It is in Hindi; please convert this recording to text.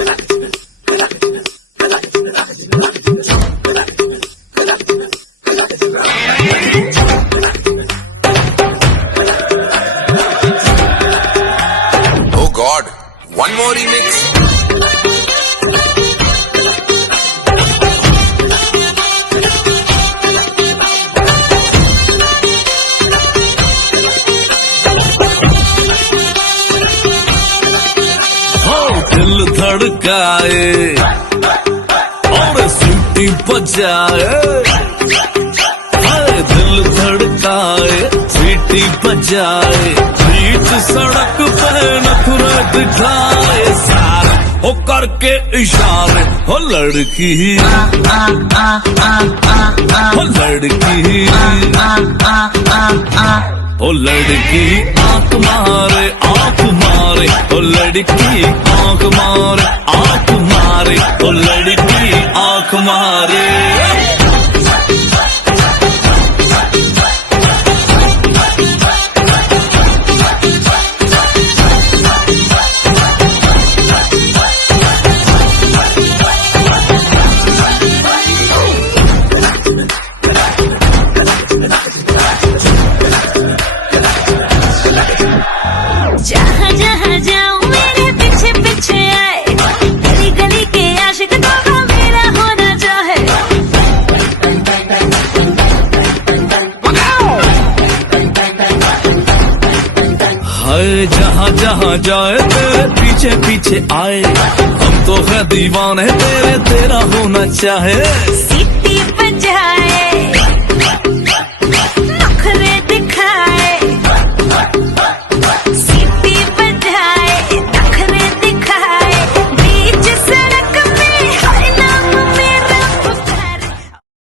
Oh God, one more remix. दिल धड़काए और सीटी बजाए, दिल धड़काए सीटी बजाए, बीच सड़क पे नखरे दिखाए, सारे हो करके इशारे, हो लड़की हो लड़की ओ लड़की आंख मारे आंख मारे, ओ लड़की आंख मारे आंख मारे, ओ लड़की आंख मारे। जहाँ जहाँ जाऊँ मेरे पीछे पीछे आए, गली गली के आशिक तो मेरा होना चाहे। हाय जहाँ जहाँ जाए तेरे पीछे पीछे आए, हम तो है दीवाने तेरे, तेरा होना चाहे।